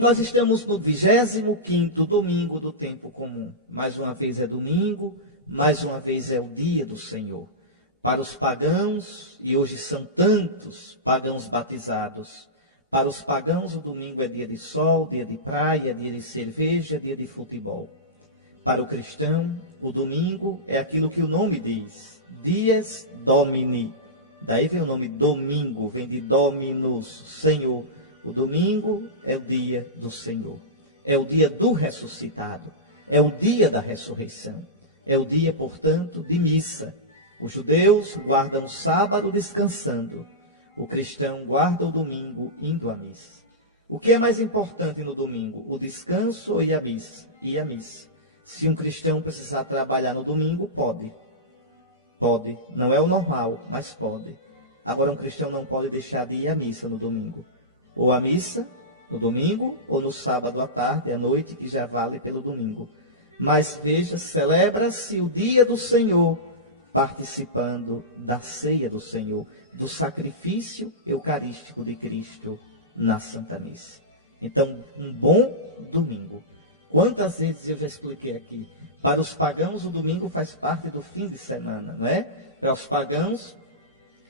Nós estamos no 25º domingo do tempo comum. Mais uma vez é domingo, mais uma vez é o dia do Senhor. Para os pagãos, e hoje são tantos pagãos batizados, para os pagãos o domingo é dia de sol, dia de praia, dia de cerveja, dia de futebol. Para o cristão, o domingo é aquilo que o nome diz, Dies Domini. Daí vem o nome domingo, vem de Dominus, Senhor. O domingo é o dia do Senhor, é o dia do ressuscitado, é o dia da ressurreição, é o dia, portanto, de missa. Os judeus guardam o sábado descansando, o cristão guarda o domingo indo à missa. O que é mais importante no domingo, o descanso ou ir à missa? Ir à missa. Se um cristão precisar trabalhar no domingo, pode. Pode, não é o normal, mas pode. Agora um cristão não pode deixar de ir à missa no domingo. Ou à missa, no domingo, ou no sábado à tarde, à noite, que já vale pelo domingo. Mas veja, celebra-se o dia do Senhor, participando da ceia do Senhor, do sacrifício eucarístico de Cristo na Santa Missa. Então, um bom domingo. Quantas vezes eu já expliquei aqui? Para os pagãos, o domingo faz parte do fim de semana, não é? Para os pagãos,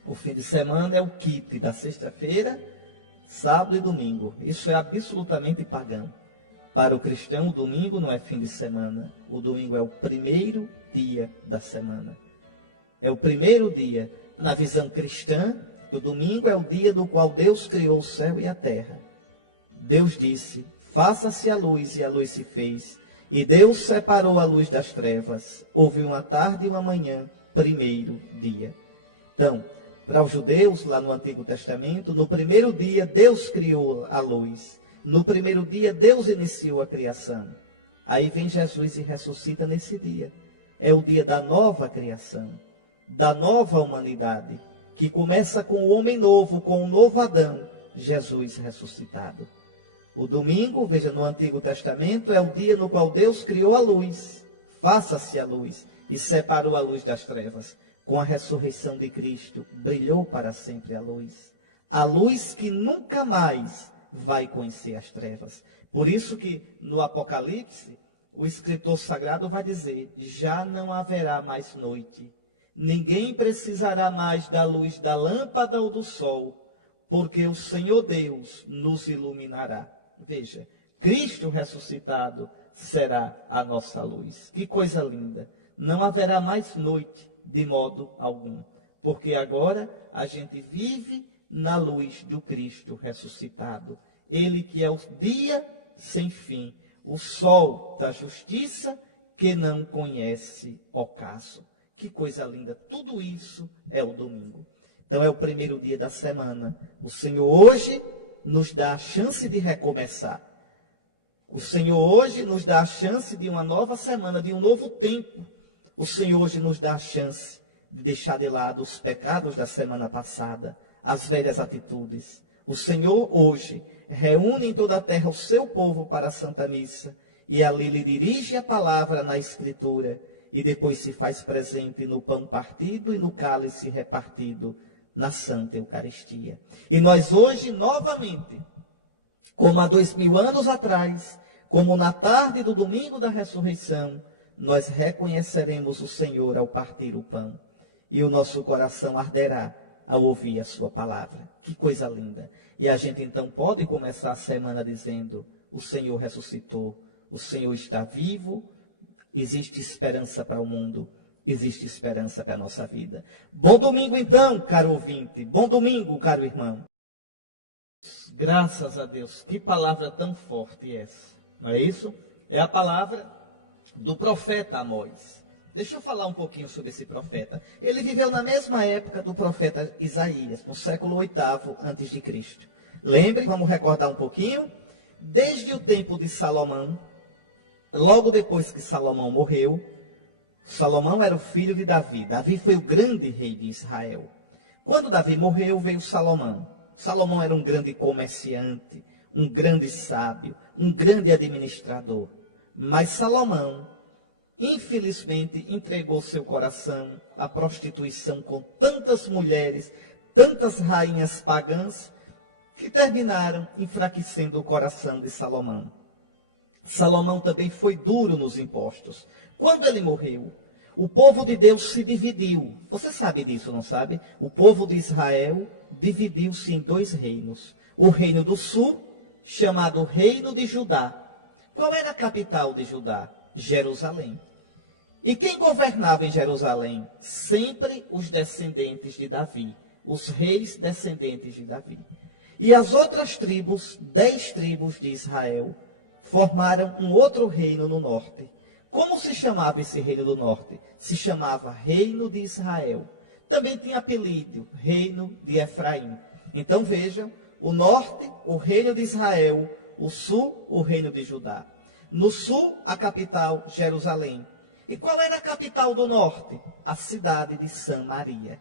o fim de semana é o kit da sexta-feira, sábado e domingo. Isso é absolutamente pagão. Para o cristão, o domingo não é fim de semana. O domingo é o primeiro dia da semana. É o primeiro dia. Na visão cristã, o domingo é o dia no qual Deus criou o céu e a terra. Deus disse, faça-se a luz, e a luz se fez. E Deus separou a luz das trevas. Houve uma tarde e uma manhã, primeiro dia. Então, para os judeus, lá no Antigo Testamento, no primeiro dia Deus criou a luz. No primeiro dia Deus iniciou a criação. Aí vem Jesus e ressuscita nesse dia. É o dia da nova criação, da nova humanidade, que começa com o homem novo, com o novo Adão, Jesus ressuscitado. O domingo, veja, no Antigo Testamento, é o dia no qual Deus criou a luz. Faça-se a luz e separou a luz das trevas. Com a ressurreição de Cristo, brilhou para sempre a luz. A luz que nunca mais vai conhecer as trevas. Por isso que no Apocalipse, o escritor sagrado vai dizer, já não haverá mais noite. Ninguém precisará mais da luz da lâmpada ou do sol, porque o Senhor Deus nos iluminará. Veja, Cristo ressuscitado será a nossa luz. Que coisa linda! Não haverá mais noite de modo algum, porque agora a gente vive na luz do Cristo ressuscitado. Ele que é o dia sem fim, o sol da justiça que não conhece ocaso. Que coisa linda! Tudo isso é o domingo. Então é o primeiro dia da semana. O Senhor hoje nos dá a chance de recomeçar. O Senhor hoje nos dá a chance de uma nova semana, de um novo tempo. O Senhor hoje nos dá a chance de deixar de lado os pecados da semana passada, as velhas atitudes. O Senhor hoje reúne em toda a terra o seu povo para a Santa Missa e ali lhe dirige a palavra na Escritura e depois se faz presente no pão partido e no cálice repartido na Santa Eucaristia. E nós hoje, novamente, como há 2000 anos atrás, como na tarde do domingo da ressurreição, nós reconheceremos o Senhor ao partir o pão. E o nosso coração arderá ao ouvir a sua palavra. Que coisa linda! E a gente então pode começar a semana dizendo, o Senhor ressuscitou, o Senhor está vivo, existe esperança para o mundo, existe esperança para a nossa vida. Bom domingo então, caro ouvinte, bom domingo, caro irmão. Graças a Deus, que palavra tão forte essa, não é isso? É a palavra do profeta Amós. Deixa eu falar um pouquinho sobre esse profeta. Ele viveu na mesma época do profeta Isaías, no século 8º a.C. Lembre, vamos recordar um pouquinho, desde o tempo de Salomão, logo depois que Salomão morreu, Salomão era o filho de Davi. Davi foi o grande rei de Israel. Quando Davi morreu, veio Salomão. Salomão era um grande comerciante, um grande sábio, um grande administrador. Mas Salomão, infelizmente, entregou seu coração à prostituição com tantas mulheres, tantas rainhas pagãs, que terminaram enfraquecendo o coração de Salomão. Salomão também foi duro nos impostos. Quando ele morreu, o povo de Deus se dividiu. Você sabe disso, não sabe? O povo de Israel dividiu-se em 2 reinos. O reino do sul, chamado Reino de Judá. Qual era a capital de Judá? Jerusalém. E quem governava em Jerusalém? Sempre os descendentes de Davi, os reis descendentes de Davi. E as outras tribos, 10 tribos de Israel, formaram um outro reino no norte. Como se chamava esse reino do norte? Se chamava Reino de Israel. Também tinha apelido, Reino de Efraim. Então vejam, o norte, o reino de Israel, o sul, o reino de Judá. No sul, a capital, Jerusalém. E qual era a capital do norte? A cidade de Samaria.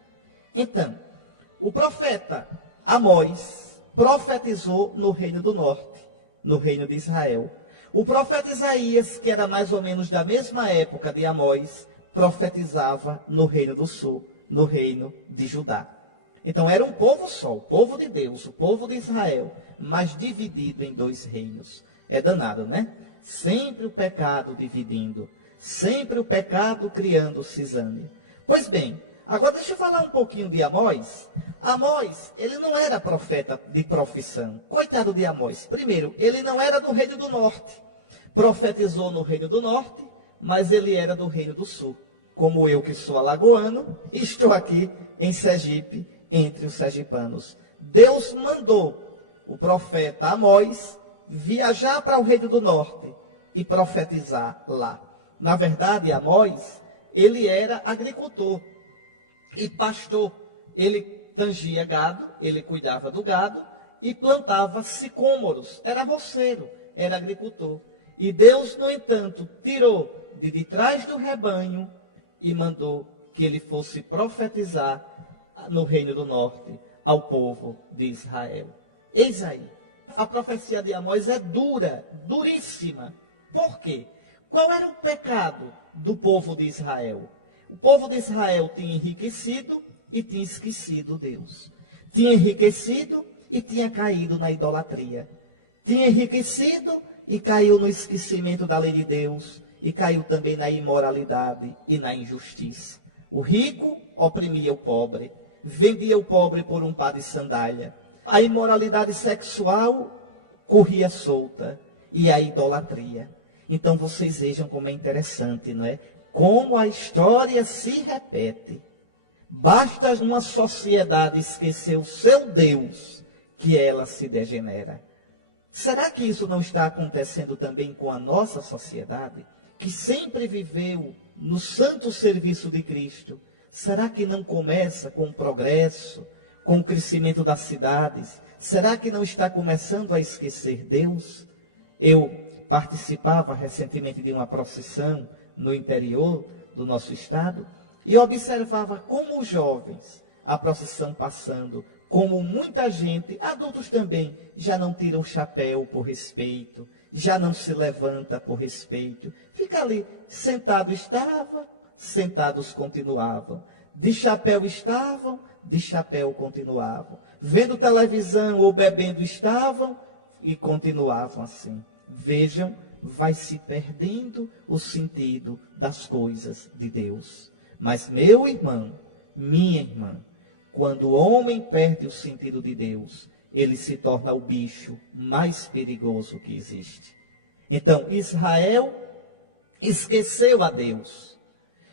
Então, o profeta Amós profetizou no reino do norte, no reino de Israel. O profeta Isaías, que era mais ou menos da mesma época de Amós, profetizava no reino do sul, no reino de Judá. Então era um povo só, o povo de Deus, o povo de Israel, mas dividido em 2 reinos. É danado, né? Sempre o pecado dividindo, sempre o pecado criando cisânia. Pois bem, agora deixa eu falar um pouquinho de Amós. Amós, ele não era profeta de profissão. Coitado de Amós. Primeiro, ele não era do reino do norte. Profetizou no reino do norte, mas ele era do reino do sul. Como eu que sou alagoano, estou aqui em Sergipe, entre os sergipanos. Deus mandou o profeta Amós viajar para o reino do norte e profetizar lá. Na verdade, Amós, ele era agricultor e pastor. Ele tangia gado, ele cuidava do gado e plantava sicômoros. Era roceiro, era agricultor. E Deus, no entanto, tirou de trás do rebanho e mandou que ele fosse profetizar no reino do norte ao povo de Israel. Eis aí, a profecia de Amós é dura, duríssima. Por quê? Qual era o pecado do povo de Israel? O povo de Israel tinha enriquecido e tinha esquecido Deus. Tinha enriquecido e tinha caído na idolatria. Tinha enriquecido e caiu no esquecimento da lei de Deus. E caiu também na imoralidade e na injustiça. O rico oprimia o pobre. Vendia o pobre por um par de sandália. A imoralidade sexual corria solta. E a idolatria. Então vocês vejam como é interessante, não é? Como a história se repete. Basta uma sociedade esquecer o seu Deus, que ela se degenera. Será que isso não está acontecendo também com a nossa sociedade, que sempre viveu no santo serviço de Cristo? Será que não começa com o progresso, com o crescimento das cidades? Será que não está começando a esquecer Deus? Eu participava recentemente de uma procissão no interior do nosso estado e observava como os jovens, a procissão passando, como muita gente, adultos também, já não tiram o chapéu por respeito, já não se levanta por respeito. Fica ali, sentado estava, sentados continuavam. De chapéu estavam, de chapéu continuavam. Vendo televisão ou bebendo estavam e continuavam assim. Vejam, vai se perdendo o sentido das coisas de Deus. Mas meu irmão, minha irmã, quando o homem perde o sentido de Deus, ele se torna o bicho mais perigoso que existe. Então, Israel esqueceu a Deus.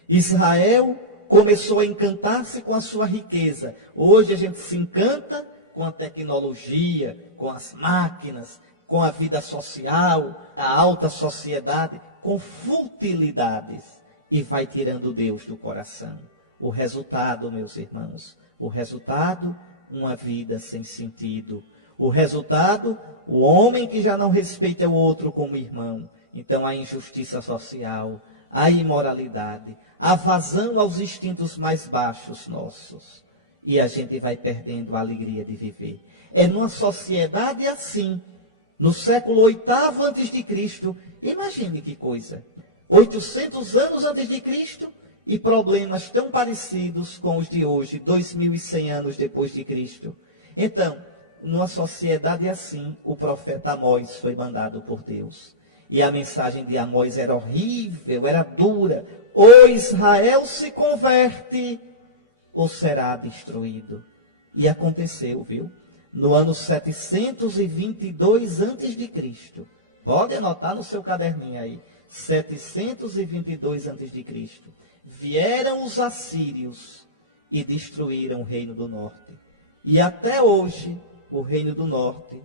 Israel começou a encantar-se com a sua riqueza. Hoje a gente se encanta com a tecnologia, com as máquinas, com a vida social, a alta sociedade, com futilidades, e vai tirando Deus do coração. O resultado, meus irmãos, o resultado, uma vida sem sentido. O resultado, o homem que já não respeita o outro como irmão. Então, a injustiça social, a imoralidade, a vazão aos instintos mais baixos nossos. E a gente vai perdendo a alegria de viver. É numa sociedade assim, no século VIII a.C., imagine que coisa. 800 anos antes de Cristo e problemas tão parecidos com os de hoje, 2100 anos depois de Cristo. Então, numa sociedade assim, o profeta Amós foi mandado por Deus. E a mensagem de Amós era horrível, era dura. Ou Israel se converte, ou será destruído. E aconteceu, viu? No ano 722 a.C., pode anotar no seu caderninho aí, 722 a.C., vieram os assírios e destruíram o reino do norte. E até hoje, o reino do norte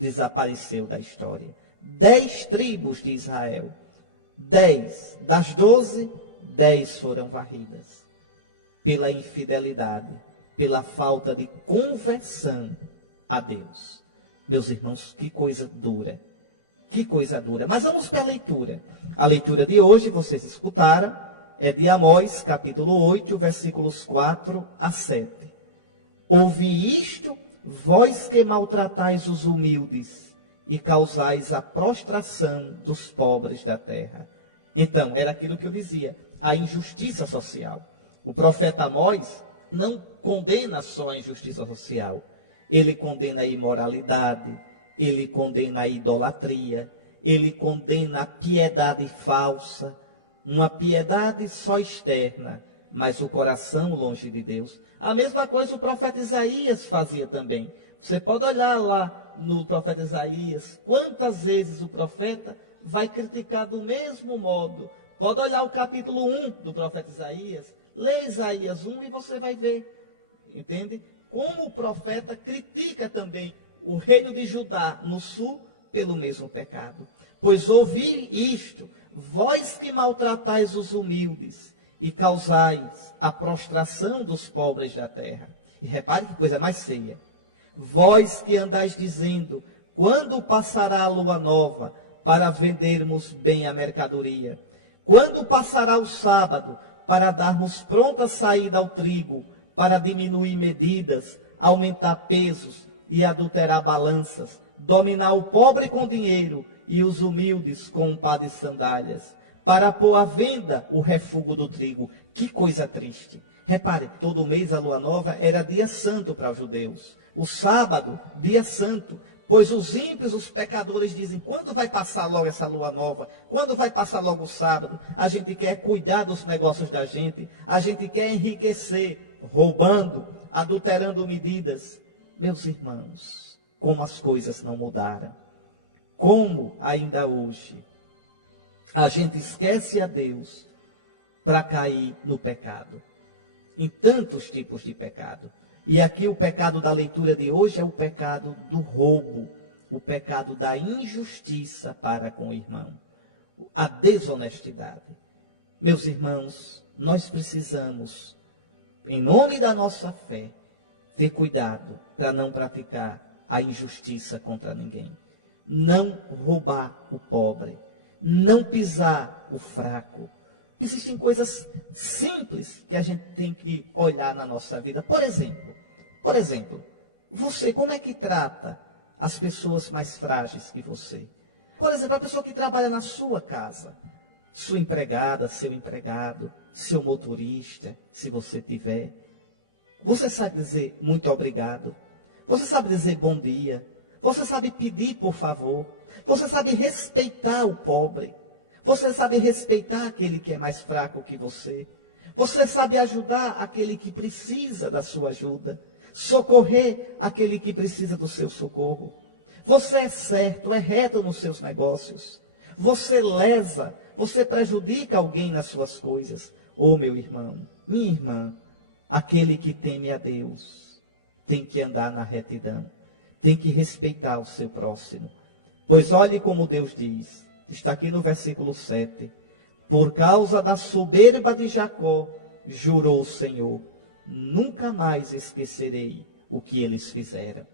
desapareceu da história. 10 tribos de Israel, 10 das 12, 10 foram varridas pela infidelidade, pela falta de conversão a Deus. Meus irmãos, que coisa dura. Que coisa dura. Mas vamos para a leitura. A leitura de hoje, vocês escutaram, é de Amós, capítulo 8, versículos 4 a 7. Ouvi isto, vós que maltratais os humildes e causais a prostração dos pobres da terra. Então, era aquilo que eu dizia, a injustiça social. O profeta Amós não condena só a injustiça social. Ele condena a imoralidade, ele condena a idolatria, ele condena a piedade falsa, uma piedade só externa, mas o coração longe de Deus. A mesma coisa o profeta Isaías fazia também. Você pode olhar lá no profeta Isaías, quantas vezes o profeta vai criticar do mesmo modo. Pode olhar o capítulo 1 do profeta Isaías, lê Isaías 1 e você vai ver, entende? Como o profeta critica também o reino de Judá no sul pelo mesmo pecado. Pois ouvi isto, vós que maltratais os humildes e causais a prostração dos pobres da terra. E repare que coisa mais feia. Vós que andais dizendo, quando passará a lua nova para vendermos bem a mercadoria? Quando passará o sábado para darmos pronta saída ao trigo, para diminuir medidas, aumentar pesos e adulterar balanças, dominar o pobre com dinheiro e os humildes com um par de sandálias, para pôr à venda o refúgio do trigo? Que coisa triste. Repare, todo mês a lua nova era dia santo para os judeus. O sábado, dia santo. Pois os ímpios, os pecadores dizem, quando vai passar logo essa lua nova? Quando vai passar logo o sábado? A gente quer cuidar dos negócios da gente. A gente quer enriquecer, roubando, adulterando medidas. Meus irmãos, como as coisas não mudaram. Como ainda hoje a gente esquece a Deus para cair no pecado. Em tantos tipos de pecado. E aqui o pecado da leitura de hoje é o pecado do roubo, o pecado da injustiça para com o irmão, a desonestidade. Meus irmãos, nós precisamos, em nome da nossa fé, ter cuidado para não praticar a injustiça contra ninguém. Não roubar o pobre, não pisar o fraco. Existem coisas simples que a gente tem que olhar na nossa vida. Por exemplo, você, como é que trata as pessoas mais frágeis que você? Por exemplo, a pessoa que trabalha na sua casa, sua empregada, seu empregado, seu motorista, se você tiver. Você sabe dizer muito obrigado? Você sabe dizer bom dia? Você sabe pedir por favor? Você sabe respeitar o pobre? Você sabe respeitar aquele que é mais fraco que você? Você sabe ajudar aquele que precisa da sua ajuda? Socorrer aquele que precisa do seu socorro? Você é certo, é reto nos seus negócios? Você lesa, você prejudica alguém nas suas coisas? Oh, meu irmão, minha irmã, aquele que teme a Deus tem que andar na retidão, tem que respeitar o seu próximo. Pois olhe como Deus diz, está aqui no versículo 7. Por causa da soberba de Jacó, jurou o Senhor, nunca mais esquecerei o que eles fizeram.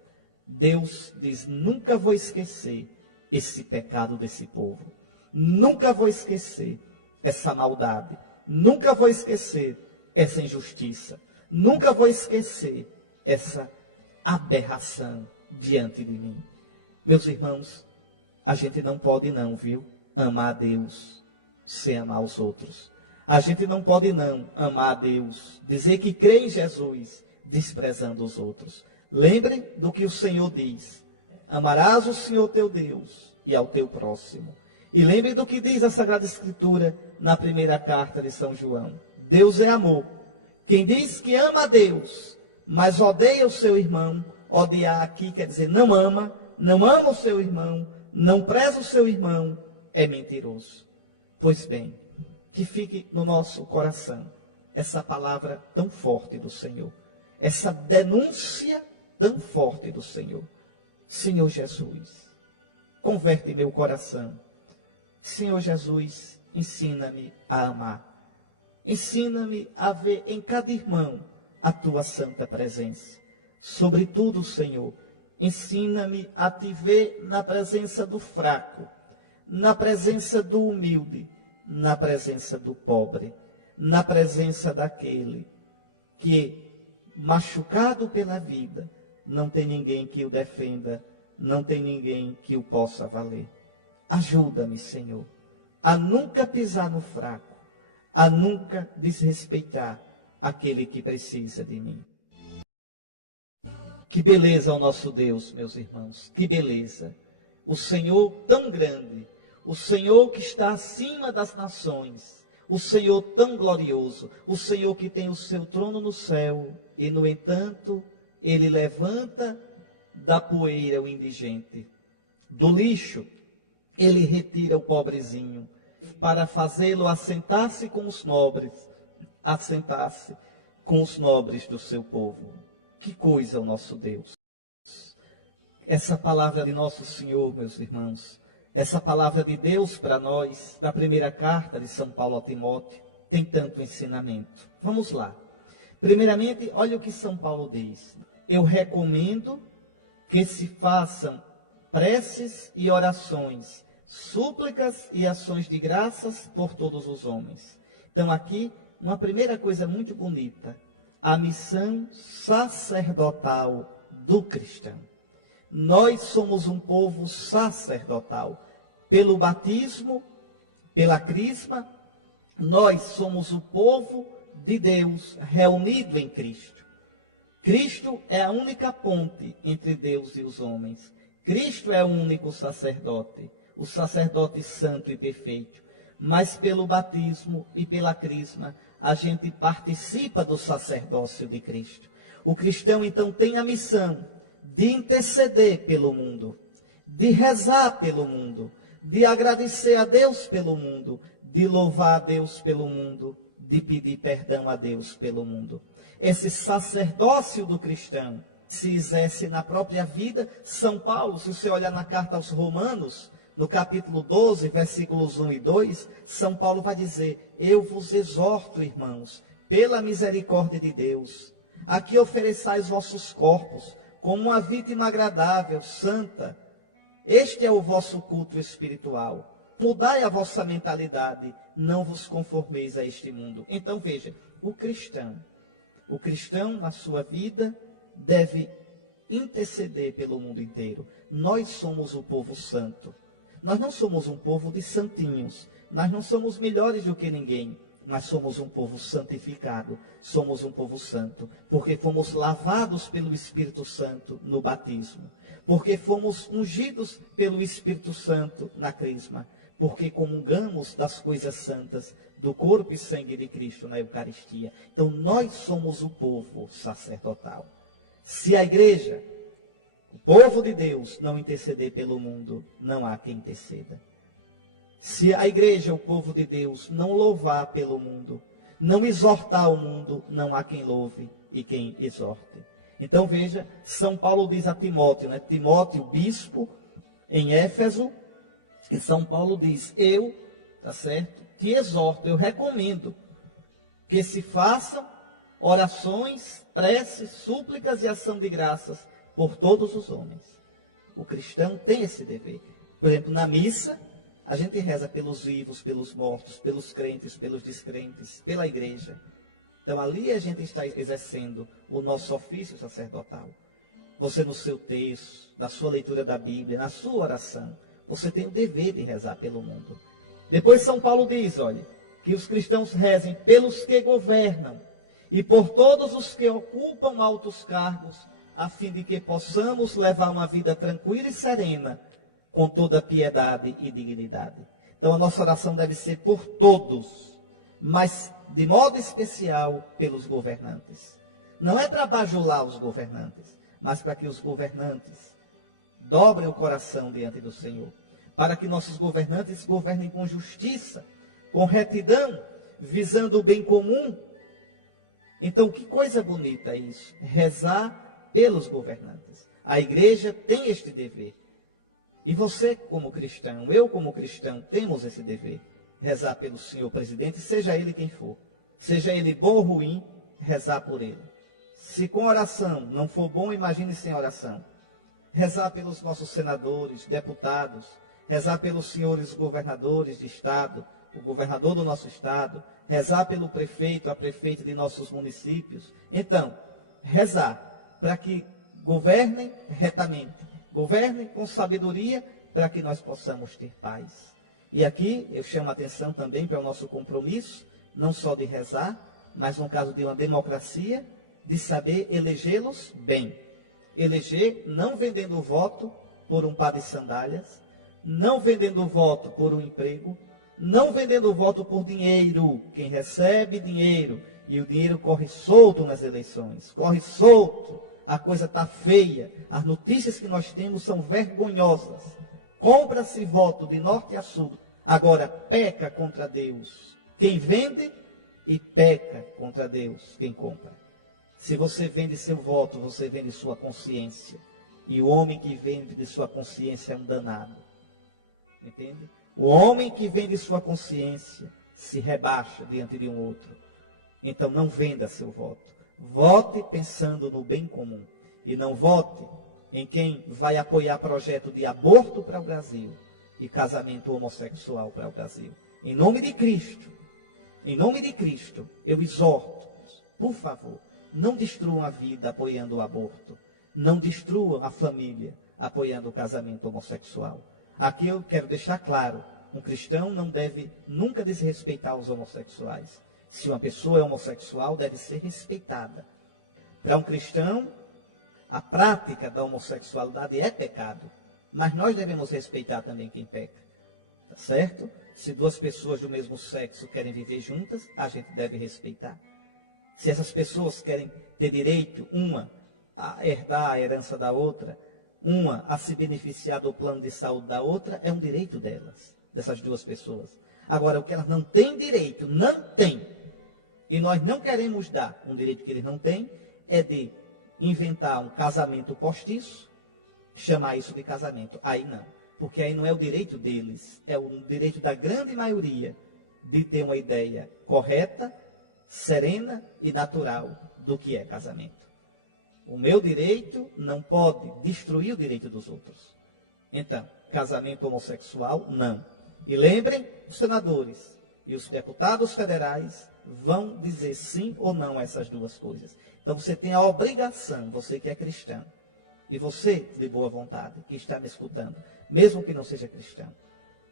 Deus diz, nunca vou esquecer esse pecado desse povo. Nunca vou esquecer essa maldade. Nunca vou esquecer essa injustiça. Nunca vou esquecer essa aberração diante de mim. Meus irmãos, a gente não pode não, viu? Amar a Deus sem amar os outros. A gente não pode não amar a Deus, dizer que crê em Jesus, desprezando os outros. Lembre do que o Senhor diz: amarás o Senhor teu Deus e ao teu próximo. E lembre do que diz a Sagrada Escritura na primeira carta de São João: Deus é amor. Quem diz que ama a Deus, mas odeia o seu irmão, odiar aqui quer dizer não ama o seu irmão, não preza o seu irmão, é mentiroso. Pois bem, que fique no nosso coração essa palavra tão forte do Senhor, essa denúncia tão forte do Senhor. Senhor Jesus, converte meu coração. Senhor Jesus, ensina-me a amar. Ensina-me a ver em cada irmão a tua santa presença. Sobretudo, Senhor, ensina-me a te ver na presença do fraco, na presença do humilde, na presença do pobre, na presença daquele que, machucado pela vida, não tem ninguém que o defenda, não tem ninguém que o possa valer. Ajuda-me, Senhor, a nunca pisar no fraco, a nunca desrespeitar aquele que precisa de mim. Que beleza o nosso Deus, meus irmãos, que beleza. O Senhor tão grande, o Senhor que está acima das nações, o Senhor tão glorioso, o Senhor que tem o seu trono no céu e, no entanto, Ele levanta da poeira o indigente, do lixo, Ele retira o pobrezinho, para fazê-lo assentar-se com os nobres, assentar-se com os nobres do seu povo. Que coisa o nosso Deus! Essa palavra de nosso Senhor, meus irmãos, essa palavra de Deus para nós, da primeira carta de São Paulo a Timóteo, tem tanto ensinamento. Vamos lá. Primeiramente, olha o que São Paulo diz. Eu recomendo que se façam preces e orações, súplicas e ações de graças por todos os homens. Então aqui, uma primeira coisa muito bonita, a missão sacerdotal do cristão. Nós somos um povo sacerdotal. Pelo batismo, pela crisma, nós somos o povo de Deus reunido em Cristo. Cristo é a única ponte entre Deus e os homens. Cristo é o único sacerdote, o sacerdote santo e perfeito. Mas pelo batismo e pela crisma, a gente participa do sacerdócio de Cristo. O cristão, então, tem a missão de interceder pelo mundo, de rezar pelo mundo, de agradecer a Deus pelo mundo, de louvar a Deus pelo mundo, de pedir perdão a Deus pelo mundo. Esse sacerdócio do cristão se exerce na própria vida. São Paulo, se você olhar na carta aos Romanos, no capítulo 12, versículos 1 e 2, São Paulo vai dizer: eu vos exorto, irmãos, pela misericórdia de Deus, a que ofereçais vossos corpos como uma vítima agradável, santa. Este é o vosso culto espiritual. Mudai a vossa mentalidade, não vos conformeis a este mundo. Então veja, o cristão na sua vida deve interceder pelo mundo inteiro. Nós somos o povo santo. Nós não somos um povo de santinhos. Nós não somos melhores do que ninguém. Mas somos um povo santificado. Somos um povo santo. Porque fomos lavados pelo Espírito Santo no batismo. Porque fomos ungidos pelo Espírito Santo na crisma. Porque comungamos das coisas santas, do corpo e sangue de Cristo na Eucaristia. Então nós somos o povo sacerdotal. Se a igreja, o povo de Deus, não interceder pelo mundo, não há quem interceda. Se a igreja, o povo de Deus, não louvar pelo mundo, não exortar o mundo, não há quem louve e quem exorte. Então veja, São Paulo diz a Timóteo, né? Timóteo, bispo, em Éfeso, e São Paulo diz: eu, tá certo, te exorto, eu recomendo que se façam orações, preces, súplicas e ação de graças por todos os homens. O cristão tem esse dever. Por exemplo, na missa, a gente reza pelos vivos, pelos mortos, pelos crentes, pelos descrentes, pela igreja. Então ali a gente está exercendo o nosso ofício sacerdotal. Você no seu texto, na sua leitura da Bíblia, na sua oração, você tem o dever de rezar pelo mundo. Depois São Paulo diz, olha, que os cristãos rezem pelos que governam e por todos os que ocupam altos cargos, a fim de que possamos levar uma vida tranquila e serena, com toda piedade e dignidade. Então a nossa oração deve ser por todos, mas de modo especial pelos governantes. Não é para bajular os governantes, mas para que os governantes dobrem o coração diante do Senhor. Para que nossos governantes governem com justiça, com retidão, visando o bem comum. Então, que coisa bonita isso, rezar pelos governantes. A igreja tem este dever. E você, como cristão, eu, como cristão, temos esse dever. Rezar pelo senhor presidente, seja ele quem for. Seja ele bom ou ruim, rezar por ele. Se com oração não for bom, imagine sem oração. Rezar pelos nossos senadores, deputados. Rezar pelos senhores governadores de estado, o governador do nosso estado. Rezar pelo prefeito, a prefeita de nossos municípios. Então, rezar para que governem retamente. Governem com sabedoria para que nós possamos ter paz. E aqui eu chamo a atenção também para o nosso compromisso, não só de rezar, mas no caso de uma democracia, de saber elegê-los bem. Eleger não vendendo o voto por um par de sandálias, não vendendo o voto por um emprego, não vendendo o voto por dinheiro. Quem recebe dinheiro, e o dinheiro corre solto nas eleições, corre solto. A coisa está feia. As notícias que nós temos são vergonhosas. Compra-se voto de norte a sul. Agora, peca contra Deus quem vende e peca contra Deus quem compra. Se você vende seu voto, você vende sua consciência. E o homem que vende de sua consciência é um danado. Entende? O homem que vende sua consciência se rebaixa diante de um outro. Então, não venda seu voto. Vote pensando no bem comum. E não vote em quem vai apoiar projeto de aborto para o Brasil e casamento homossexual para o Brasil. Em nome de Cristo, eu exorto, por favor, não destruam a vida apoiando o aborto. Não destruam a família apoiando o casamento homossexual. Aqui eu quero deixar claro, um cristão não deve nunca desrespeitar os homossexuais. Se uma pessoa é homossexual, deve ser respeitada. Para um cristão, a prática da homossexualidade é pecado. Mas nós devemos respeitar também quem peca. Tá certo? Se duas pessoas do mesmo sexo querem viver juntas, a gente deve respeitar. Se essas pessoas querem ter direito, uma a herdar a herança da outra, uma a se beneficiar do plano de saúde da outra, é um direito delas, dessas duas pessoas. Agora, o que elas não têm direito, não têm, e nós não queremos dar um direito que eles não têm, é de inventar um casamento postiço, chamar isso de casamento. Aí não, porque aí não é o direito deles, é o direito da grande maioria de ter uma ideia correta, serena e natural do que é casamento. O meu direito não pode destruir o direito dos outros. Então, casamento homossexual, não. E lembrem, os senadores e os deputados federais vão dizer sim ou não a essas duas coisas. Então você tem a obrigação, você que é cristão, e você de boa vontade, que está me escutando, mesmo que não seja cristão,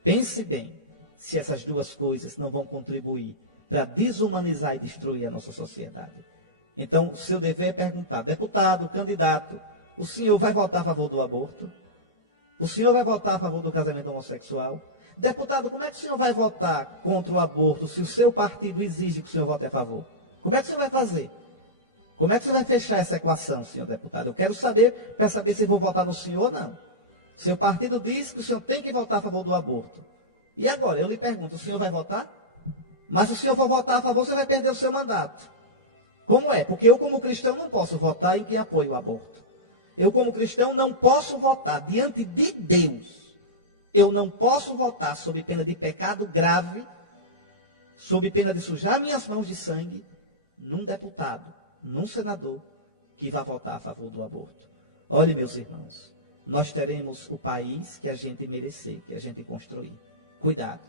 pense bem se essas duas coisas não vão contribuir para desumanizar e destruir a nossa sociedade. Então, o seu dever é perguntar, deputado, candidato, o senhor vai votar a favor do aborto? O senhor vai votar a favor do casamento homossexual? Deputado, como é que o senhor vai votar contra o aborto se o seu partido exige que o senhor vote a favor? Como é que o senhor vai fazer? Como é que o senhor vai fechar essa equação, senhor deputado? Eu quero saber, para saber se vou votar no senhor ou não. Seu partido diz que o senhor tem que votar a favor do aborto. E agora, eu lhe pergunto, o senhor vai votar? Mas se o senhor for votar a favor, você vai perder o seu mandato. Como é? Porque eu, como cristão, não posso votar em quem apoia o aborto. Eu, como cristão, não posso votar diante de Deus. Eu não posso votar sob pena de pecado grave, sob pena de sujar minhas mãos de sangue, num deputado, num senador, que vai votar a favor do aborto. Olhe, meus irmãos, nós teremos o país que a gente merecer, que a gente construir. Cuidado.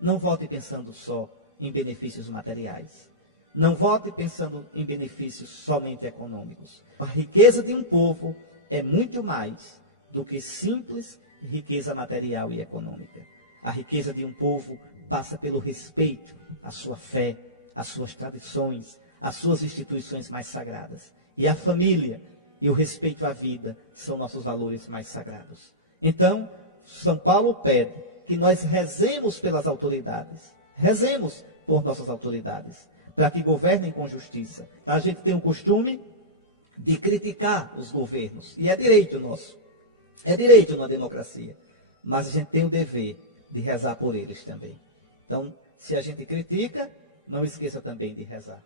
Não vote pensando só em benefícios materiais. Não vote pensando em benefícios somente econômicos. A riqueza de um povo é muito mais do que simples riqueza material e econômica. A riqueza de um povo passa pelo respeito à sua fé, às suas tradições, às suas instituições mais sagradas. E a família e o respeito à vida são nossos valores mais sagrados. Então, São Paulo pede que nós rezemos pelas autoridades, rezemos por nossas autoridades, para que governem com justiça. A gente tem um costume de criticar os governos, e é direito nosso, é direito na democracia, mas a gente tem o dever de rezar por eles também. Então, se a gente critica, não esqueça também de rezar.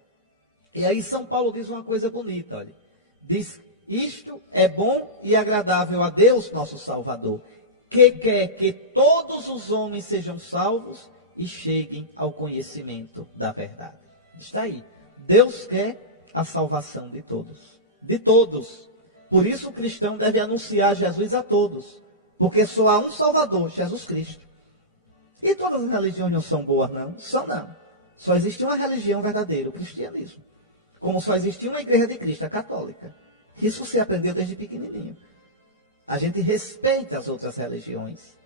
E aí São Paulo diz uma coisa bonita, olha, diz: isto é bom e agradável a Deus, nosso Salvador, que quer que todos os homens sejam salvos e cheguem ao conhecimento da verdade. Está aí. Deus quer a salvação de todos. De todos. Por isso o cristão deve anunciar Jesus a todos. Porque só há um Salvador, Jesus Cristo. E todas as religiões não são boas, não? São não. Só existe uma religião verdadeira, o cristianismo. Como só existe uma igreja de Cristo, a católica. Isso você aprendeu desde pequenininho. A gente respeita as outras religiões.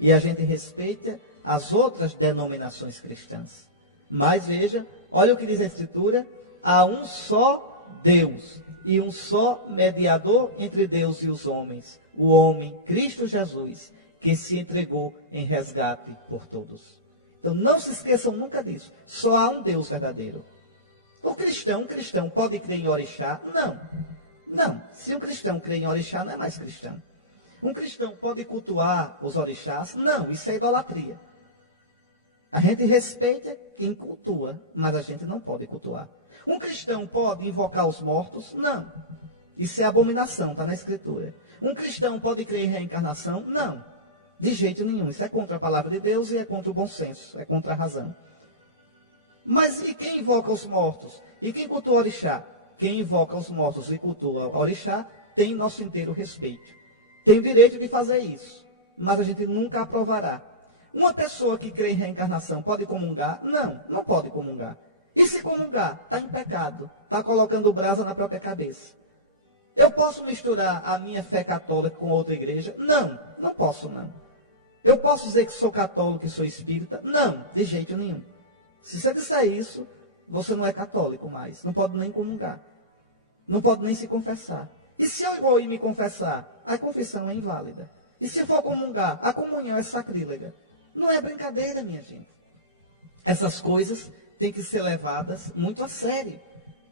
E a gente respeita as outras denominações cristãs. Mas veja, olha o que diz a Escritura: há um só Deus e um só mediador entre Deus e os homens, o homem Cristo Jesus, que se entregou em resgate por todos. Então não se esqueçam nunca disso. Só há um Deus verdadeiro. Um cristão pode crer em orixá? Não. Não. Se um cristão crê em orixá, não é mais cristão. Um cristão pode cultuar os orixás? Não, isso é idolatria. A gente respeita quem cultua, mas a gente não pode cultuar. Um cristão pode invocar os mortos? Não. Isso é abominação, está na Escritura. Um cristão pode crer em reencarnação? Não. De jeito nenhum. Isso é contra a palavra de Deus e é contra o bom senso, é contra a razão. Mas e quem invoca os mortos? E quem cultua orixá? Quem invoca os mortos e cultua orixá tem nosso inteiro respeito. Tem o direito de fazer isso, mas a gente nunca aprovará. Uma pessoa que crê em reencarnação pode comungar? Não, não pode comungar. E se comungar, está em pecado, está colocando brasa na própria cabeça. Eu posso misturar a minha fé católica com outra igreja? Não, não posso não. Eu posso dizer que sou católico e sou espírita? Não, de jeito nenhum. Se você disser isso, você não é católico mais, não pode nem comungar. Não pode nem se confessar. E se eu vou ir me confessar, a confissão é inválida. E se eu for comungar, a comunhão é sacrílega. Não é brincadeira, minha gente. Essas coisas têm que ser levadas muito a sério.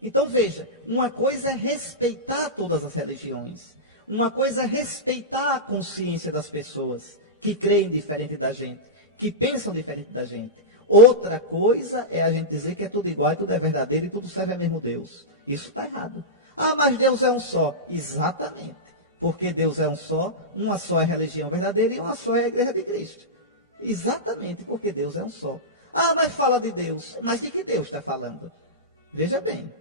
Então veja, uma coisa é respeitar todas as religiões. Uma coisa é respeitar a consciência das pessoas que creem diferente da gente, que pensam diferente da gente. Outra coisa é a gente dizer que é tudo igual, e tudo é verdadeiro e tudo serve ao mesmo Deus. Isso está errado. Ah, mas Deus é um só. Exatamente. Porque Deus é um só, uma só é a religião verdadeira e uma só é a igreja de Cristo. Exatamente porque Deus é um só. Ah, mas fala de Deus. Mas de que Deus está falando? Veja bem.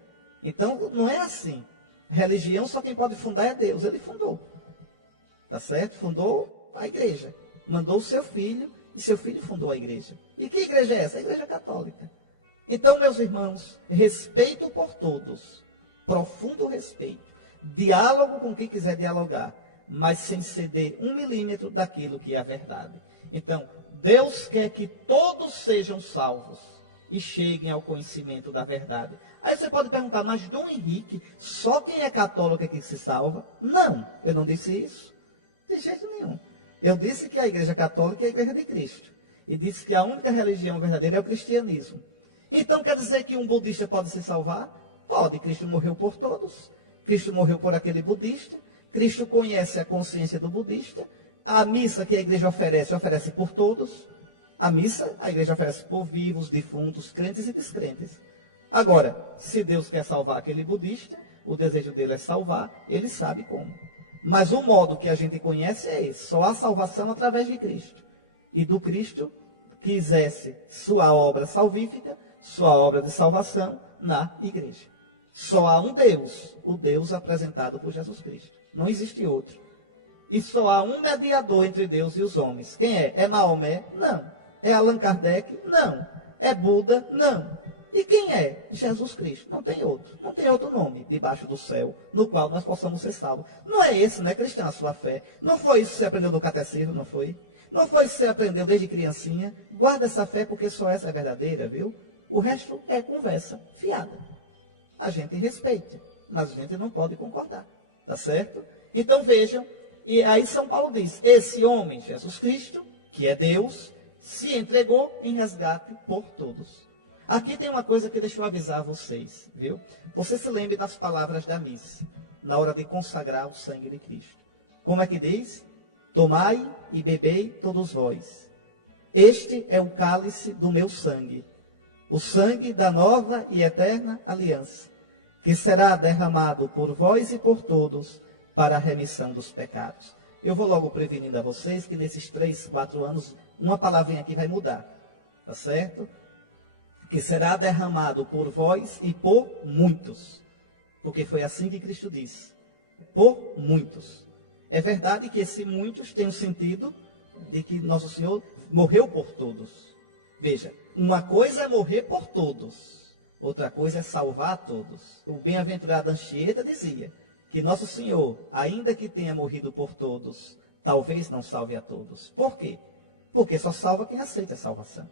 Então, não é assim. Religião só quem pode fundar é Deus. Ele fundou. Tá certo? Fundou a igreja. Mandou o seu filho e seu filho fundou a igreja. E que igreja é essa? A igreja católica. Então, meus irmãos, respeito por todos. Profundo respeito. Diálogo com quem quiser dialogar. Mas sem ceder 1 milímetro daquilo que é a verdade. Então, Deus quer que todos sejam salvos e cheguem ao conhecimento da verdade. Aí você pode perguntar, mas Dom Henrique, só quem é católico é que se salva? Não, eu não disse isso. De jeito nenhum. Eu disse que a igreja católica é a igreja de Cristo. E disse que a única religião verdadeira é o cristianismo. Então quer dizer que um budista pode se salvar? Pode. Cristo morreu por todos. Cristo morreu por aquele budista. Cristo conhece a consciência do budista. A missa que a igreja oferece por todos. A missa, a igreja oferece por vivos, defuntos, crentes e descrentes. Agora, se Deus quer salvar aquele budista, o desejo dele é salvar, ele sabe como. Mas o modo que a gente conhece é esse. Só há salvação através de Cristo. E do Cristo que exerce sua obra salvífica, sua obra de salvação na igreja. Só há um Deus, o Deus apresentado por Jesus Cristo. Não existe outro. E só há um mediador entre Deus e os homens. Quem é? É Maomé? Não. É Allan Kardec? Não. É Buda? Não. E quem é? Jesus Cristo. Não tem outro. Não tem outro nome debaixo do céu no qual nós possamos ser salvos. Não é esse, né, cristão, a sua fé. Não foi isso que você aprendeu no catecismo, não foi? Não foi isso que você aprendeu desde criancinha. Guarda essa fé porque só essa é verdadeira, viu? O resto é conversa fiada. A gente respeita, mas a gente não pode concordar. Tá certo? Então vejam, e aí São Paulo diz, esse homem, Jesus Cristo, que é Deus, se entregou em resgate por todos. Aqui tem uma coisa que deixa eu avisar vocês, viu? Você se lembre das palavras da missa, na hora de consagrar o sangue de Cristo. Como é que diz? Tomai e bebei todos vós. Este é o cálice do meu sangue, o sangue da nova e eterna aliança, que será derramado por vós e por todos para a remissão dos pecados. Eu vou logo prevenindo a vocês que nesses 3, 4 anos, uma palavrinha aqui vai mudar, tá certo? Que será derramado por vós e por muitos, porque foi assim que Cristo disse, por muitos. É verdade que esse muitos tem o sentido de que Nosso Senhor morreu por todos. Veja, uma coisa é morrer por todos, outra coisa é salvar a todos. O bem-aventurado Anchieta dizia que Nosso Senhor, ainda que tenha morrido por todos, talvez não salve a todos. Por quê? Porque só salva quem aceita a salvação.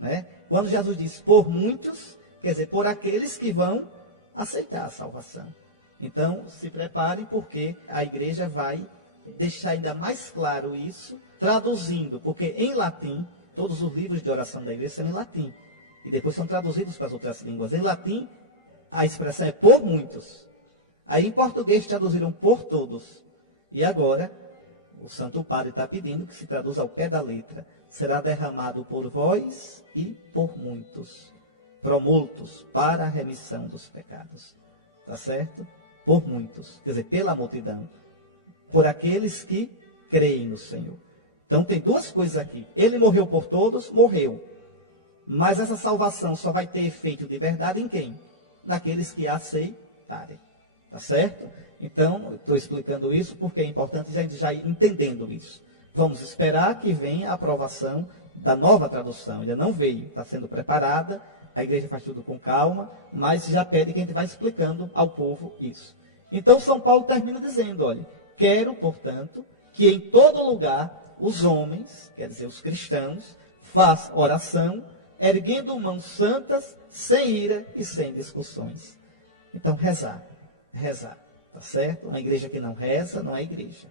Né? Quando Jesus diz por muitos, quer dizer, por aqueles que vão aceitar a salvação. Então, se preparem, porque a igreja vai deixar ainda mais claro isso, traduzindo, porque em latim, todos os livros de oração da igreja são em latim, e depois são traduzidos para as outras línguas. Em latim, a expressão é por muitos. Aí em português traduziram por todos. E agora, o Santo Padre está pedindo que se traduza ao pé da letra. Será derramado por vós e por muitos, promultos para a remissão dos pecados. Tá certo? Por muitos, quer dizer, pela multidão, por aqueles que creem no Senhor. Então tem duas coisas aqui. Ele morreu por todos, morreu. Mas essa salvação só vai ter efeito de verdade em quem? Naqueles que aceitarem. Tá certo? Então, estou explicando isso porque é importante a gente já ir entendendo isso. Vamos esperar que venha a aprovação da nova tradução. Ainda não veio, está sendo preparada. A igreja faz tudo com calma, mas já pede que a gente vá explicando ao povo isso. Então, São Paulo termina dizendo, olha, quero, portanto, que em todo lugar os homens, quer dizer, os cristãos, façam oração, erguendo mãos santas, sem ira e sem discussões. Então, rezar, tá certo? Uma igreja que não reza, não é igreja.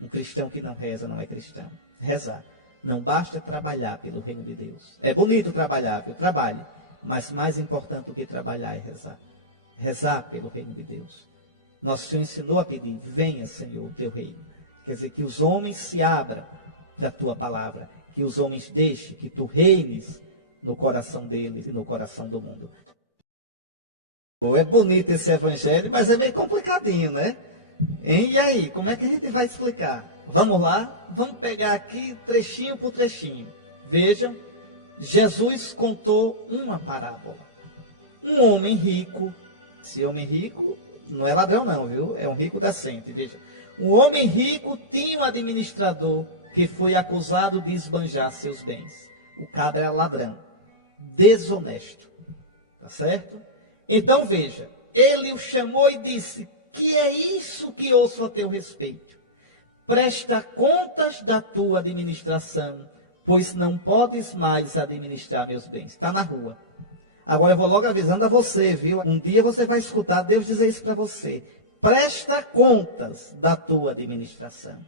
Um cristão que não reza, não é cristão. Rezar. Não basta trabalhar pelo reino de Deus. É bonito trabalhar, eu trabalho. Mas mais importante do que trabalhar é rezar. Rezar pelo reino de Deus. Nosso Senhor ensinou a pedir, venha, Senhor, o teu reino. Quer dizer, que os homens se abram da tua palavra. Que os homens deixem que tu reines no coração deles e no coração do mundo. É bonito esse evangelho, mas é meio complicadinho, né? Hein? E aí, como é que a gente vai explicar? Vamos lá? Vamos pegar aqui trechinho por trechinho. Vejam. Jesus contou uma parábola. Um homem rico, esse homem rico não é ladrão não, viu? É um rico decente, veja. Um homem rico tinha um administrador que foi acusado de esbanjar seus bens. O cabra era ladrão, desonesto, tá certo? Então veja, ele o chamou e disse, que é isso que ouço a teu respeito? Presta contas da tua administração, pois não podes mais administrar meus bens. Está na rua. Agora eu vou logo avisando a você, viu? Um dia você vai escutar Deus dizer isso para você. Presta contas da tua administração.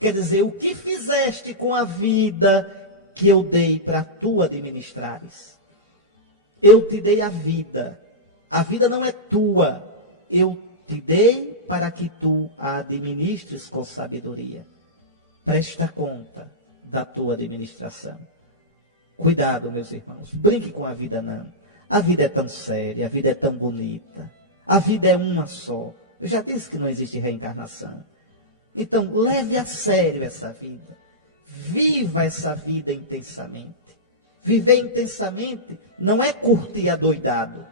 Quer dizer, o que fizeste com a vida que eu dei para tu administrares? Eu te dei a vida. A vida não é tua. Eu te dei para que tu a administres com sabedoria. Presta conta da tua administração. Cuidado, meus irmãos. Brinque com a vida, não. A vida é tão séria, a vida é tão bonita. A vida é uma só. Eu já disse que não existe reencarnação. Então, leve a sério essa vida. Viva essa vida intensamente. Viver intensamente não é curtir adoidado.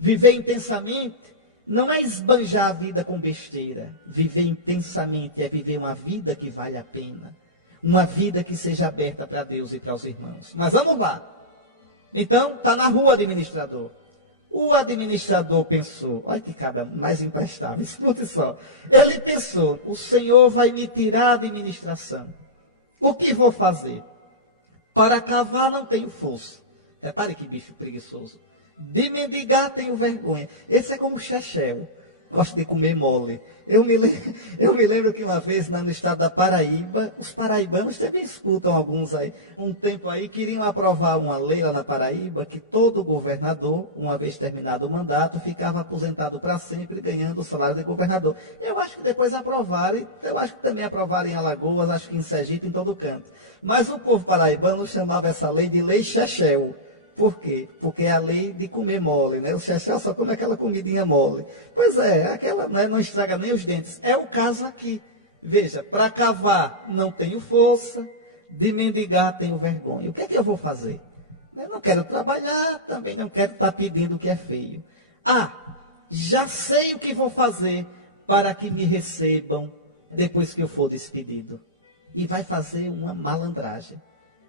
Viver intensamente não é esbanjar a vida com besteira. Viver intensamente é viver uma vida que vale a pena. Uma vida que seja aberta para Deus e para os irmãos. Mas vamos lá. Então, está na rua o administrador. O administrador pensou, olha que cabra mais imprestável, escute só. Ele pensou, o Senhor vai me tirar a administração. O que vou fazer? Para cavar não tenho força. Repare que bicho preguiçoso. De mendigar tenho vergonha. Esse é como o Chechel. gosta de comer mole. Eu me lembro que uma vez no estado da Paraíba, os paraibanos também escutam alguns aí, um tempo aí queriam aprovar uma lei lá na Paraíba que todo governador, uma vez terminado o mandato, ficava aposentado para sempre ganhando o salário de governador. Eu acho que depois aprovaram, eu acho que também aprovaram em Alagoas, acho que em Sergipe, em todo canto. Mas o povo paraibano chamava essa lei de lei Chechel. Por quê? Porque é a lei de comer mole, né? O Chechel só come aquela comidinha mole. Pois é, aquela, né, não estraga nem os dentes. É o caso aqui. Veja, para cavar não tenho força, de mendigar tenho vergonha. O que é que eu vou fazer? Eu não quero trabalhar, também não quero estar pedindo o que é feio. Já sei o que vou fazer para que me recebam depois que eu for despedido. E vai fazer uma malandragem.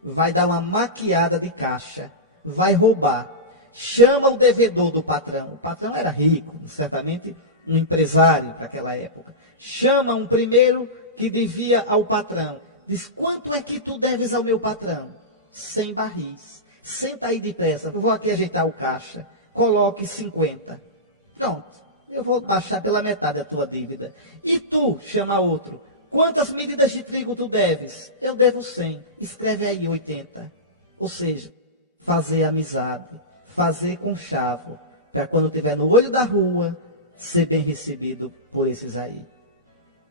Vai dar uma maquiada de caixa. Vai roubar, chama o devedor do patrão. O patrão era rico, certamente um empresário para aquela época. Chama um primeiro que devia ao patrão. Diz, quanto é que tu deves ao meu patrão? 100 barris. Senta aí depressa, eu vou aqui ajeitar o caixa. Coloque 50. Pronto, eu vou baixar pela metade a tua dívida. E tu, chama outro, quantas medidas de trigo tu deves? Eu devo 100. Escreve aí 80. Ou seja, fazer amizade, fazer conchavo, para quando estiver no olho da rua, ser bem recebido por esses aí.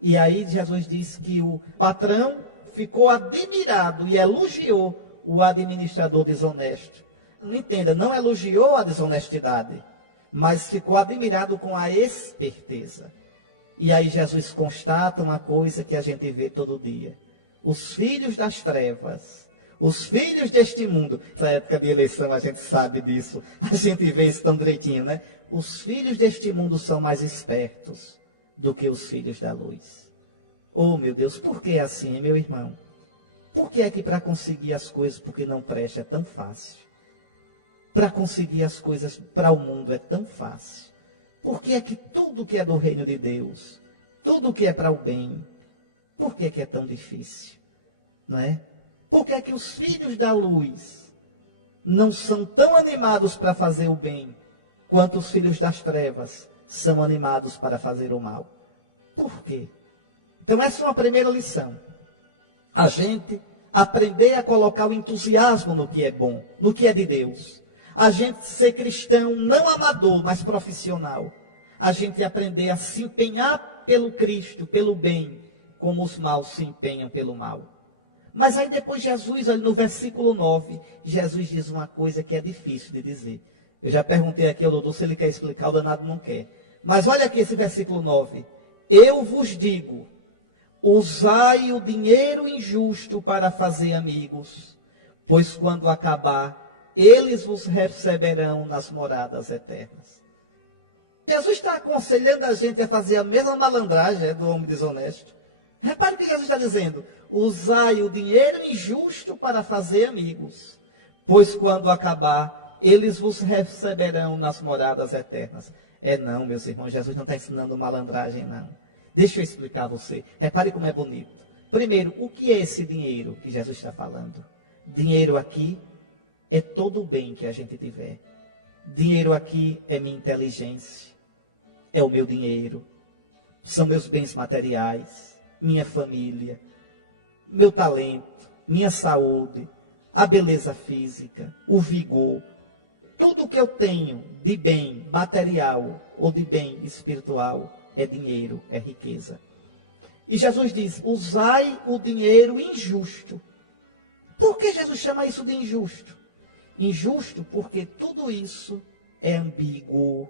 E aí Jesus diz que o patrão ficou admirado e elogiou o administrador desonesto. Não entenda, não elogiou a desonestidade, mas ficou admirado com a esperteza. E aí Jesus constata uma coisa que a gente vê todo dia. Os filhos das trevas, os filhos deste mundo, nessa época de eleição a gente sabe disso, a gente vê isso tão direitinho, né? Os filhos deste mundo são mais espertos do que os filhos da luz. Oh, meu Deus, por que é assim, meu irmão? Por que é que para conseguir as coisas, porque não presta, é tão fácil? Para conseguir as coisas para o mundo é tão fácil? Por que é que tudo que é do reino de Deus, tudo que é para o bem, por que é tão difícil? Não é? Por que é que os filhos da luz não são tão animados para fazer o bem, quanto os filhos das trevas são animados para fazer o mal? Por quê? Então essa é uma primeira lição. A gente aprender a colocar o entusiasmo no que é bom, no que é de Deus. A gente ser cristão não amador, mas profissional. A gente aprender a se empenhar pelo Cristo, pelo bem, como os maus se empenham pelo mal. Mas aí depois Jesus, olha, no versículo 9, Jesus diz uma coisa que é difícil de dizer. Eu já perguntei aqui ao Dodô se ele quer explicar, o danado não quer. Mas olha aqui esse versículo 9. Eu vos digo, usai o dinheiro injusto para fazer amigos, pois quando acabar, eles vos receberão nas moradas eternas. Jesus está aconselhando a gente a fazer a mesma malandragem do homem desonesto. Repare o que Jesus está dizendo. Usai o dinheiro injusto para fazer amigos, pois quando acabar, eles vos receberão nas moradas eternas. Não, meus irmãos, Jesus não está ensinando malandragem, não. Deixa eu explicar a você. Repare como é bonito. Primeiro, o que é esse dinheiro que Jesus está falando? Dinheiro aqui é todo o bem que a gente tiver. Dinheiro aqui é minha inteligência, é o meu dinheiro, são meus bens materiais, minha família, meu talento, minha saúde, a beleza física, o vigor. Tudo que eu tenho de bem material ou de bem espiritual é dinheiro, é riqueza. E Jesus diz, usai o dinheiro injusto. Por que Jesus chama isso de injusto? Injusto porque tudo isso é ambíguo.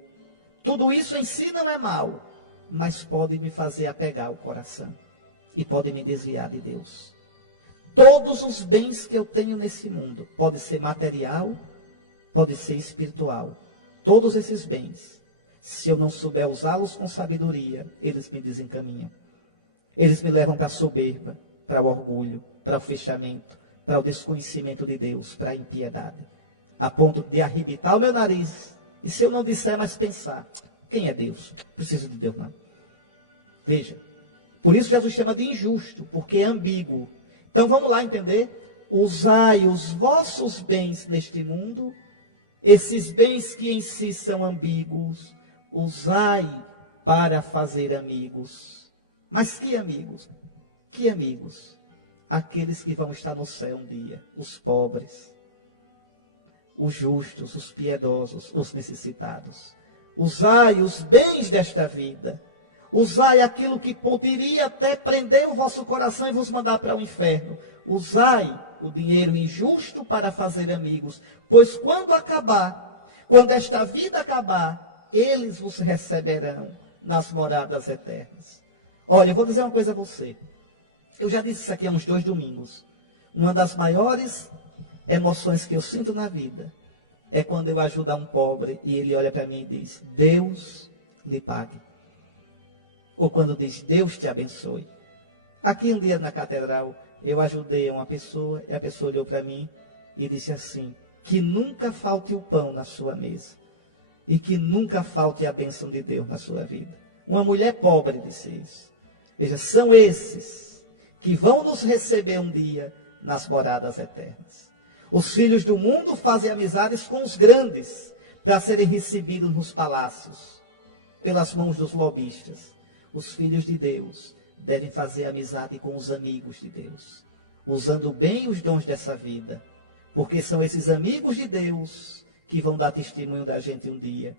Tudo isso em si não é mal, mas pode me fazer apegar o coração. E pode me desviar de Deus. Todos os bens que eu tenho nesse mundo, pode ser material, pode ser espiritual. Todos esses bens, se eu não souber usá-los com sabedoria, eles me desencaminham. Eles me levam para a soberba, para o orgulho, para o fechamento, para o desconhecimento de Deus, para a impiedade. A ponto de arrebitar o meu nariz. E se eu não disser, mas pensar, quem é Deus? Preciso de Deus, não. Veja. Por isso Jesus chama de injusto, porque é ambíguo. Então vamos lá entender. Usai os vossos bens neste mundo, esses bens que em si são ambíguos, usai para fazer amigos. Mas que amigos? Que amigos? Aqueles que vão estar no céu um dia, os pobres, os justos, os piedosos, os necessitados. Usai os bens desta vida. Usai aquilo que poderia até prender o vosso coração e vos mandar para o inferno. Usai o dinheiro injusto para fazer amigos. Pois quando acabar, quando esta vida acabar, eles vos receberão nas moradas eternas. Olha, eu vou dizer uma coisa a você. Eu já disse isso aqui há uns 2 domingos. Uma das maiores emoções que eu sinto na vida é quando eu ajudo um pobre e ele olha para mim e diz, Deus lhe pague. Ou quando diz, Deus te abençoe. Aqui um dia na catedral, eu ajudei uma pessoa e a pessoa olhou para mim e disse assim, que nunca falte o pão na sua mesa e que nunca falte a bênção de Deus na sua vida. Uma mulher pobre disse isso. Veja, são esses que vão nos receber um dia nas moradas eternas. Os filhos do mundo fazem amizades com os grandes para serem recebidos nos palácios pelas mãos dos lobistas. Os filhos de Deus devem fazer amizade com os amigos de Deus, usando bem os dons dessa vida, porque são esses amigos de Deus que vão dar testemunho da gente um dia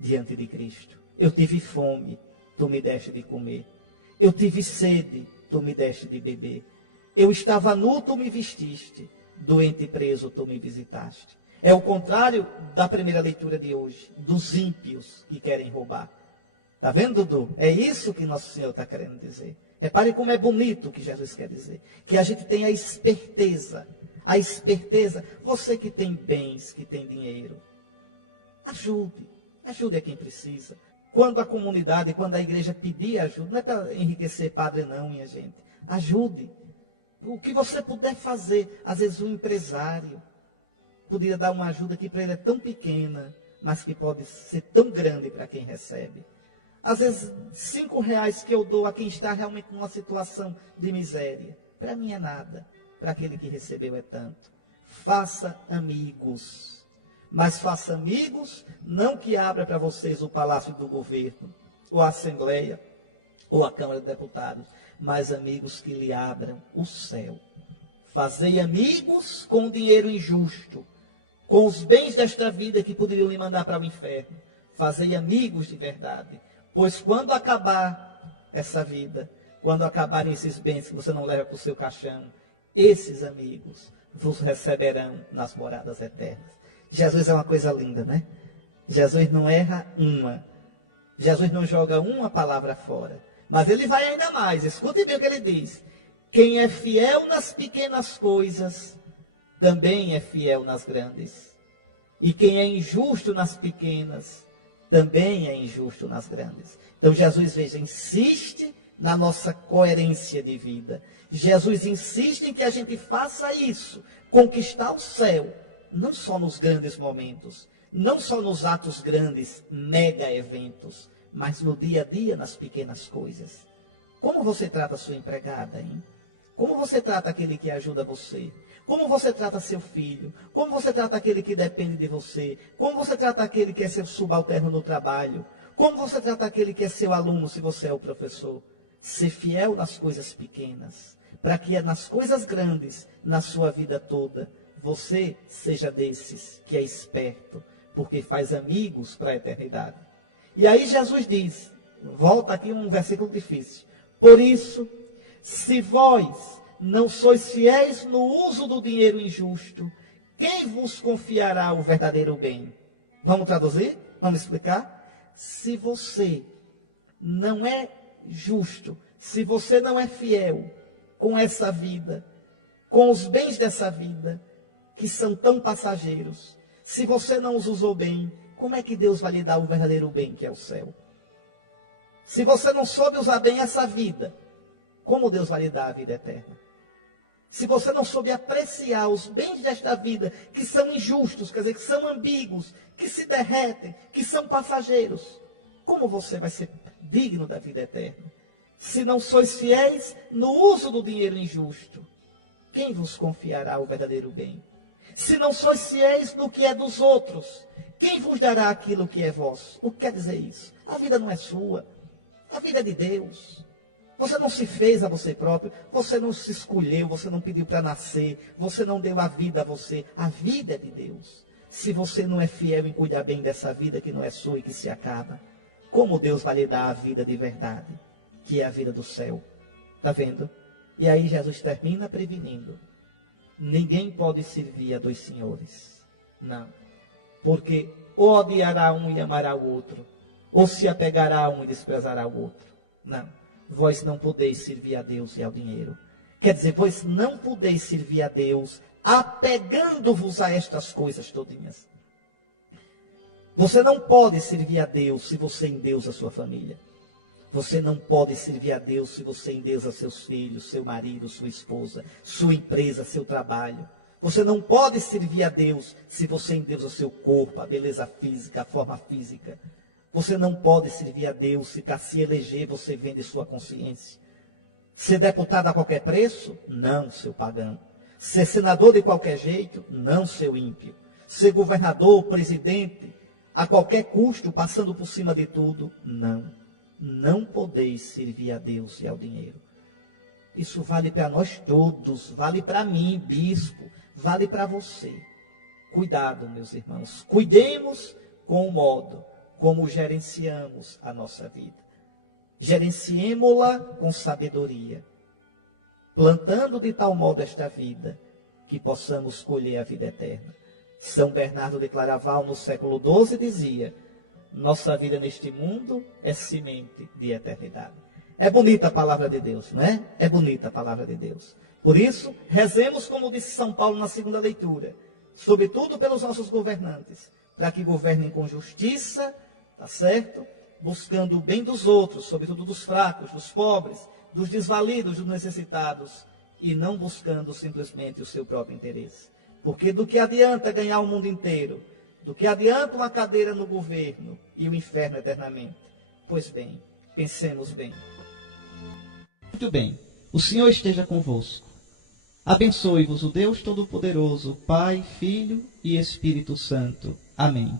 diante de Cristo. Eu tive fome, tu me deste de comer. Eu tive sede, tu me deste de beber. Eu estava nu, tu me vestiste. Doente e preso, tu me visitaste. É o contrário da primeira leitura de hoje, dos ímpios que querem roubar. Está vendo, Dudu? É isso que Nosso Senhor está querendo dizer. Repare como é bonito o que Jesus quer dizer. Que a gente tem a esperteza. A esperteza. Você que tem bens, que tem dinheiro. Ajude. Ajude a quem precisa. Quando a comunidade, quando a igreja pedir ajuda, não é para enriquecer padre não, minha gente. Ajude. O que você puder fazer. Às vezes um empresário poderia dar uma ajuda que para ele é tão pequena, mas que pode ser tão grande para quem recebe. Às vezes, R$5 que eu dou a quem está realmente numa situação de miséria. Para mim é nada. Para aquele que recebeu é tanto. Faça amigos. Mas faça amigos, não que abra para vocês o Palácio do Governo, ou a Assembleia, ou a Câmara de Deputados. Mas amigos que lhe abram o céu. Fazei amigos com o dinheiro injusto, com os bens desta vida que poderiam lhe mandar para o inferno. Fazei amigos de verdade. Pois quando acabar essa vida, quando acabarem esses bens que você não leva para o seu caixão, esses amigos vos receberão nas moradas eternas. Jesus é uma coisa linda, né? Jesus não erra uma. Jesus não joga uma palavra fora. Mas ele vai ainda mais. Escute bem o que ele diz. Quem é fiel nas pequenas coisas, também é fiel nas grandes. E quem é injusto nas pequenas, também é injusto nas grandes. Então Jesus, veja, insiste na nossa coerência de vida. Jesus insiste em que a gente faça isso, conquistar o céu, não só nos grandes momentos, não só nos atos grandes, mega eventos, mas no dia a dia, nas pequenas coisas. Como você trata a sua empregada, hein? Como você trata aquele que ajuda você? Como você trata seu filho? Como você trata aquele que depende de você? Como você trata aquele que é seu subalterno no trabalho? Como você trata aquele que é seu aluno, se você é o professor? Ser fiel nas coisas pequenas, para que nas coisas grandes, na sua vida toda, você seja desses que é esperto, porque faz amigos para a eternidade. E aí Jesus diz, volta aqui um versículo difícil. Por isso, se vós não sois fiéis no uso do dinheiro injusto, quem vos confiará o verdadeiro bem? Vamos traduzir? Vamos explicar? Se você não é justo, se você não é fiel com essa vida, com os bens dessa vida, que são tão passageiros, se você não os usou bem, como é que Deus vai lhe dar o verdadeiro bem, que é o céu? Se você não soube usar bem essa vida, como Deus vai lhe dar a vida eterna? Se você não soube apreciar os bens desta vida, que são injustos, quer dizer, que são ambíguos, que se derretem, que são passageiros, como você vai ser digno da vida eterna? Se não sois fiéis no uso do dinheiro injusto, quem vos confiará o verdadeiro bem? Se não sois fiéis no que é dos outros, quem vos dará aquilo que é vosso? O que quer dizer isso? A vida não é sua. A vida é de Deus. Você não se fez a você próprio, você não se escolheu, você não pediu para nascer, você não deu a vida a você. A vida é de Deus. Se você não é fiel em cuidar bem dessa vida que não é sua e que se acaba, como Deus vai lhe dar a vida de verdade, que é a vida do céu? Está vendo? E aí Jesus termina prevenindo. Ninguém pode servir a dois senhores. Não. Porque ou odiará um e amará o outro, ou se apegará a um e desprezará o outro. Não. Vós não podeis servir a Deus e ao dinheiro. Quer dizer, vós não podeis servir a Deus apegando-vos a estas coisas todinhas. Você não pode servir a Deus se você endeusa a sua família. Você não pode servir a Deus se você endeusa seus filhos, seu marido, sua esposa, sua empresa, seu trabalho. Você não pode servir a Deus se você endeusa seu corpo, a beleza física, a forma física. Você não pode servir a Deus se para se eleger você vende sua consciência. Ser deputado a qualquer preço? Não, seu pagão. Ser senador de qualquer jeito? Não, seu ímpio. Ser governador, presidente, a qualquer custo, passando por cima de tudo? Não. Não podeis servir a Deus e ao dinheiro. Isso vale para nós todos, vale para mim, bispo, vale para você. Cuidado, meus irmãos. Cuidemos com o modo como gerenciamos a nossa vida. Gerenciemo-la com sabedoria, plantando de tal modo esta vida, que possamos colher a vida eterna. São Bernardo de Claraval, no século XII, dizia: nossa vida neste mundo é semente de eternidade. É bonita a palavra de Deus, não é? É bonita a palavra de Deus. Por isso, rezemos, como disse São Paulo na segunda leitura, sobretudo pelos nossos governantes, para que governem com justiça, tá certo? Buscando o bem dos outros, sobretudo dos fracos, dos pobres, dos desvalidos, dos necessitados, e não buscando simplesmente o seu próprio interesse. Porque do que adianta ganhar o mundo inteiro? Do que adianta uma cadeira no governo e o inferno eternamente? Pois bem, pensemos bem. Muito bem, o Senhor esteja convosco. Abençoe-vos o Deus Todo-Poderoso, Pai, Filho e Espírito Santo. Amém.